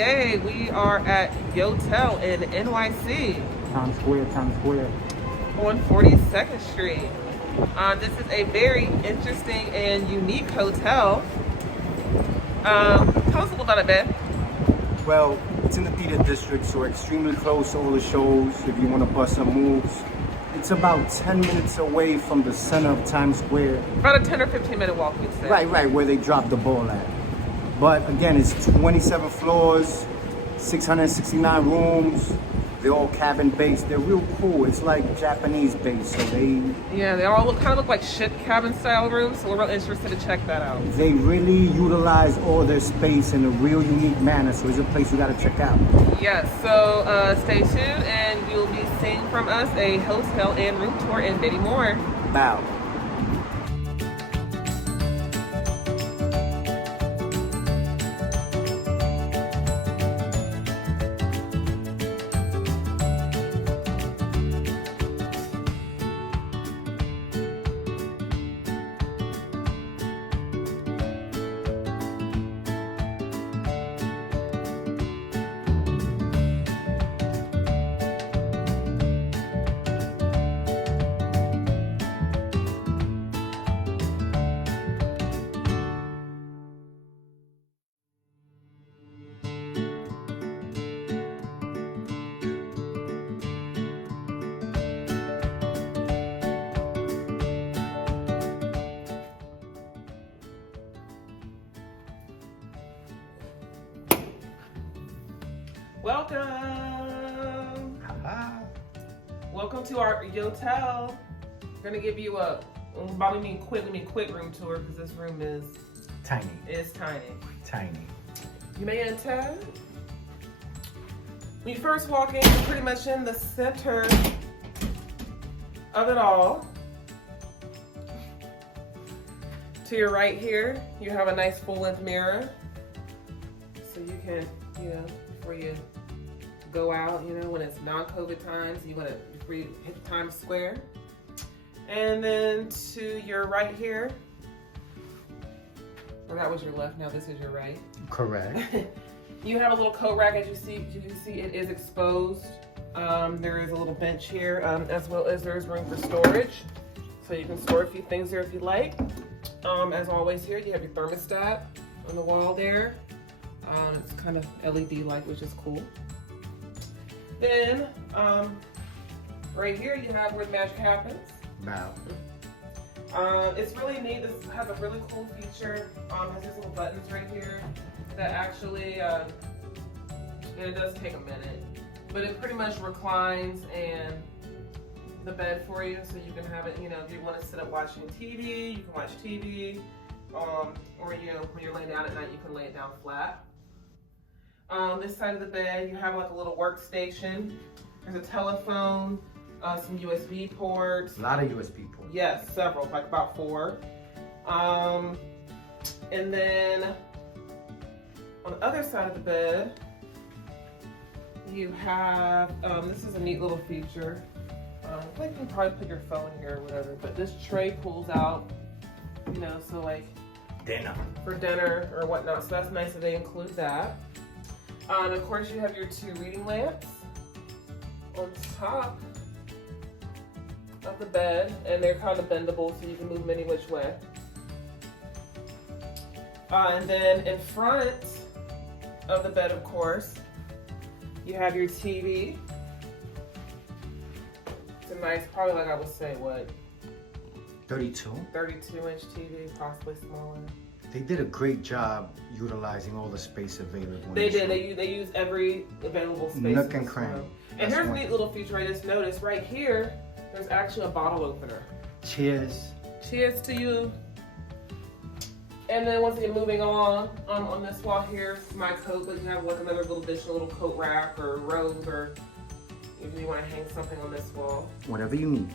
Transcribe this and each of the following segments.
Today we are at Yotel in NYC Times Square, Times Square. on 42nd Street. This is a very interesting and unique hotel. Tell us a little about it, Ben. Well, it's in the theater district, so extremely close to all the shows if you want to bust some moves. It's about 10 minutes away from the center of Times Square. About a 10 or 15 minute walk, we'd say. Right, where they dropped the ball at. But again, it's 27 floors, 669 rooms. They're all cabin based. They're real cool. It's like Japanese based, so they all kind of look like ship cabin style rooms, so we're real interested to check that out. they really utilize all their space in a real unique manner. So it's a place you got to check out. Yes, so stay tuned and you'll be seeing from us a hotel and room tour and many more. Bow. Welcome! Welcome to our Yotel. We're gonna give you a, by we mean quick room tour because this room is Tiny. Tiny. You may enter. When you first walk in, you're pretty much in the center of it all. To your right here, you have a nice full-length mirror. So you can, before you go out, when it's non-COVID times, before you hit Times Square. And then to your right here, or that was your left, now this is your right. Correct. You have a little coat rack, as you see it is exposed. There is a little bench here, as well as there's room for storage. So you can store a few things there if you like. As always here, you have your thermostat on the wall there. It's kind of LED light, which is cool. Then, right here you have where the magic happens. Bow. It's really neat. This has a really cool feature. Has these little buttons right here that actually, it does take a minute, but it pretty much reclines and the bed for you, so you can have it. If you want to sit up watching TV, you can watch TV, or when you're laying down at night, you can lay it down flat. This side of the bed, you have like a little workstation. There's a telephone, some USB ports. A lot of USB ports. Yes, several, like about 4. And then on the other side of the bed, you have, this is a neat little feature. I think you can probably put your phone here or whatever, but this tray pulls out, so like Dinner. for dinner or whatnot. So that's nice that they include that. Of course, you have your 2 reading lamps on top of the bed, and they're kind of bendable, so you can move them any which way. And then in front of the bed, of course, you have your TV. It's a nice, probably like I would say, what? 32. 32-inch TV, possibly smaller. They did a great job utilizing all the space available. They did. They use every available space. Nook and cranny. And here's a neat little feature I just noticed. Right here, there's actually a bottle opener. Cheers. Cheers to you. And then once again, moving on this wall here, my coat, but you have like another little additional little coat rack or robe, or if you want to hang something on this wall. Whatever you need.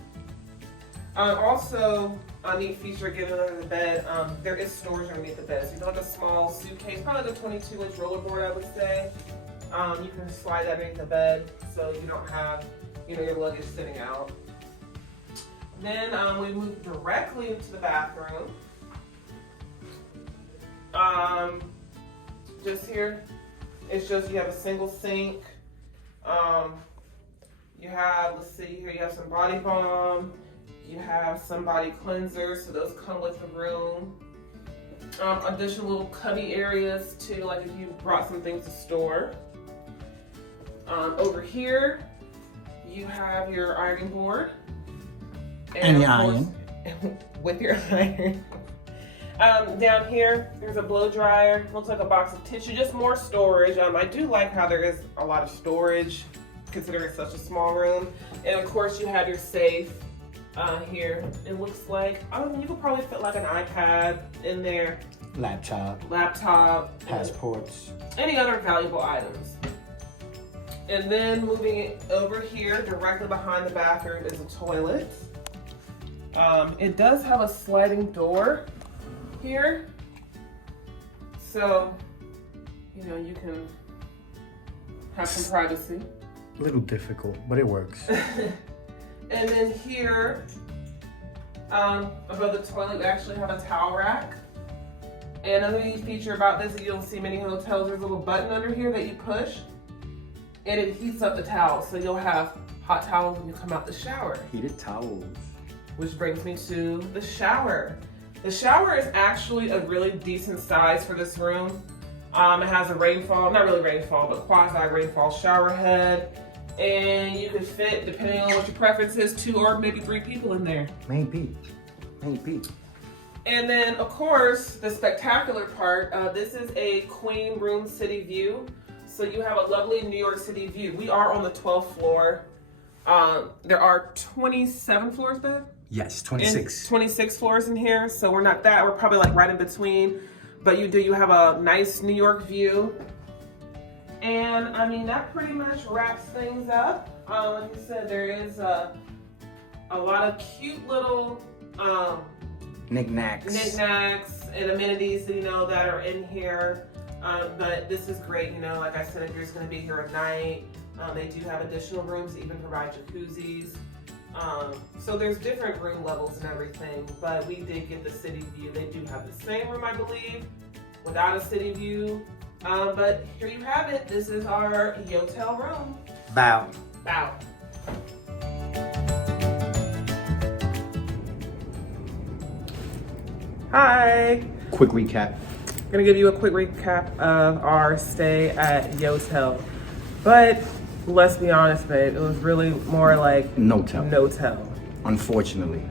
Also, a neat feature given under the bed, there is storage underneath the bed. So you have like a small suitcase, probably like a 22-inch rollerboard, I would say. You can slide that underneath the bed so you don't have, your luggage sitting out. Then we move directly into the bathroom. Just here, It's just you have a single sink. You have, let's see here, you have some body balm. You have some body cleansers, so those come with the room. Additional little cubby areas too, like if you brought some things to store. Over here, you have your ironing board. And your iron. With your iron. Down here, there's a blow dryer. Looks like a box of tissue, just more storage. I do like how there is a lot of storage, considering it's such a small room. And of course, you have your safe here. It looks like, you could probably fit like an iPad in there. Laptop. Passports. Any other valuable items. And then moving it over here, directly behind the bathroom is a toilet. It does have a sliding door here. So, you know, you can have some privacy. A little difficult, but it works. And then here, above the toilet, we actually have a towel rack. And another neat feature about this that you don't see many hotels, there's a little button under here that you push, and it heats up the towels. So you'll have hot towels when you come out the shower. Heated towels. Which brings me to the shower. The shower is actually a really decent size for this room. It has a rainfall, not really rainfall, but quasi rainfall shower head. And you could fit, depending on what your preference is, 2 or maybe 3 people in there. Maybe. And then, of course, the spectacular part, this is a queen room city view. So you have a lovely New York City view. We are on the 12th floor. There are 27 floors there? Yes, 26. 26 floors in here, so we're not that. We're probably like right in between. But you have a nice New York view. And I mean, that pretty much wraps things up. Like I said, there is a lot of cute little knickknacks and amenities, you know, that are in here. But this is great, you know, like I said, if you're just gonna be here at night, they do have additional rooms that even provide jacuzzis. So there's different room levels and everything, but we did get the city view. They do have the same room, I believe, without a city view. But here you have it. This is our Yotel room. Bow. Hi. Quick recap. I'm gonna give you a quick recap of our stay at Yotel. But let's be honest, babe, it was really more like No-Tel. Unfortunately.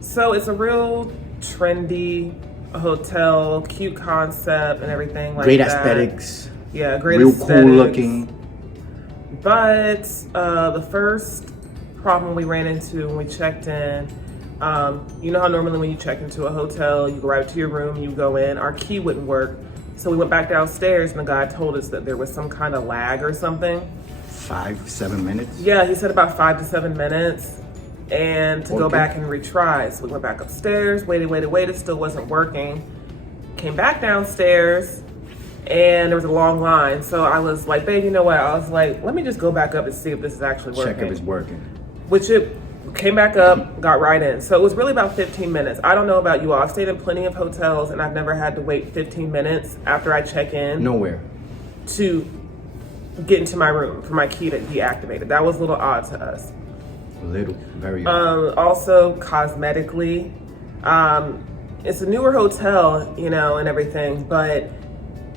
So it's a real trendy hotel, cute concept and everything like great that. Aesthetics. Yeah, great real aesthetics. Cool looking. But the first problem we ran into when we checked in, you know how normally when you check into a hotel, you go right to your room, you go in, our key wouldn't work. So we went back downstairs and the guy told us that there was some kind of lag or something. 5-7 minutes? Yeah, he said about 5 to 7 minutes. And to go back and retry. So we went back upstairs, waited, it still wasn't working. Came back downstairs and there was a long line. So I was like, babe, you know what? I was like, let me just go back up and see if this is actually working. Check if it's working. Which it came back up, got right in. So it was really about 15 minutes. I don't know about you all. I've stayed in plenty of hotels and I've never had to wait 15 minutes after I check in. Nowhere. To get into my room for my key to be activated. That was a little odd to us. Very odd. Also cosmetically, it's a newer hotel, you know, and everything, but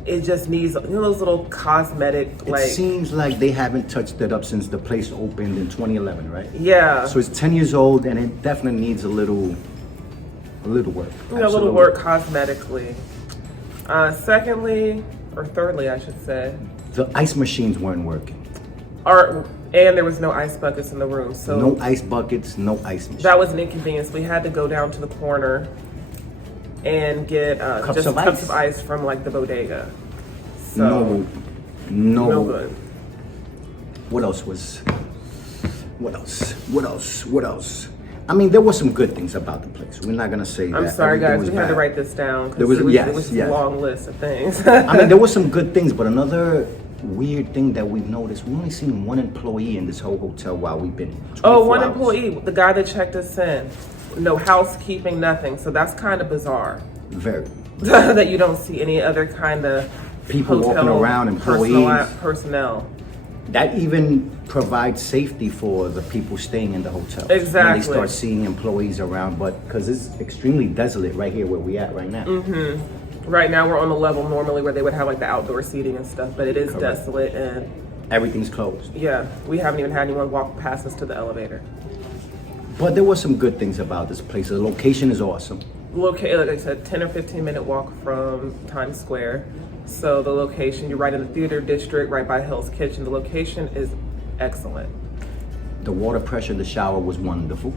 it just needs, you know, those little cosmetic, it seems like they haven't touched it up since the place opened in 2011, right? Yeah. So it's 10 years old and it definitely needs a little work. You know, a little work cosmetically. Thirdly, I should say. The ice machines weren't working. And there was no ice buckets in the room. So no ice buckets, no ice machines. That was an inconvenience. We had to go down to the corner and get cups of ice from like the bodega. So, no good. What else? I mean, there were some good things about the place. We're not gonna say that. I'm sorry, guys. We had to write this down. It was a long list of things. I mean, there were some good things, but another weird thing that we've noticed, we only seen one employee in this whole hotel while we've been. One employee, the guy that checked us in. No housekeeping, nothing. So that's kind of bizarre. Very. That you don't see any other kind of people walking hotel around, employees. personnel. That even provides safety for the people staying in the hotel. Exactly. When they start seeing employees around, but because it's extremely desolate right here where we at right now. Right now we're on the level normally where they would have like the outdoor seating and stuff, but it is Correct. desolate, and Everything's closed. yeah, we haven't even had anyone walk past us to the elevator. But there were some good things about this place. The location is awesome. Like I said, 10 or 15 minute walk from Times Square. So the location, you're right in the theater district, right by Hell's Kitchen. The location is excellent. The water pressure in the shower was wonderful.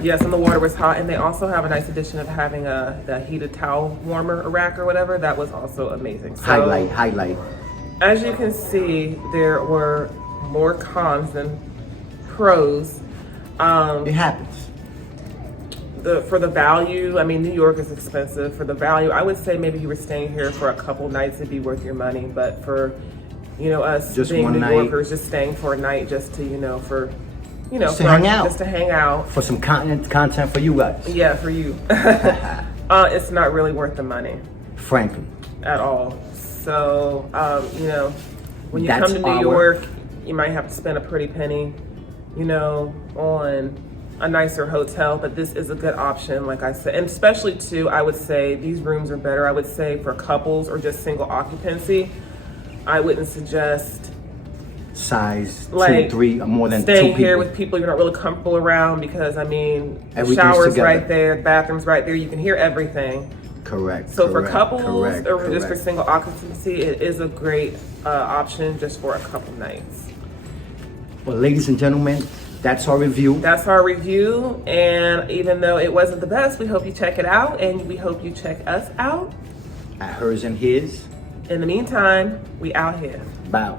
Yes, and the water was hot, and they also have a nice addition of having the heated towel warmer rack or whatever. That was also amazing. So, Highlight. as you can see, there were more cons than pros. It happens. For the value, I mean, New York is expensive. For the value, I would say maybe you were staying here for a couple nights, it'd be worth your money. But for, us Just being one New night. Yorkers, just staying for a night, just to, Just to hang out. Just to hang out. For some content for you guys. Yeah, for you. It's not really worth the money Frankly. at all. So, when you That's come to New York, you might have to spend a pretty penny, on a nicer hotel, but this is a good option, like I said. And especially too, I would say these rooms are better. I would say for couples or just single occupancy, I wouldn't suggest Size, like 2, 3, or more than 2 people. staying here with people you're not really comfortable around, because the Everything's shower's together. right there, the bathroom's right there, you can hear everything. Correct. So for correct, couples correct, or just for correct. single occupancy, it is a great option just for a couple nights. Well, ladies and gentlemen, that's our review. That's our review, and even though it wasn't the best, we hope you check it out, and we hope you check us out. At Hers and His. In the meantime, we out here. Bow.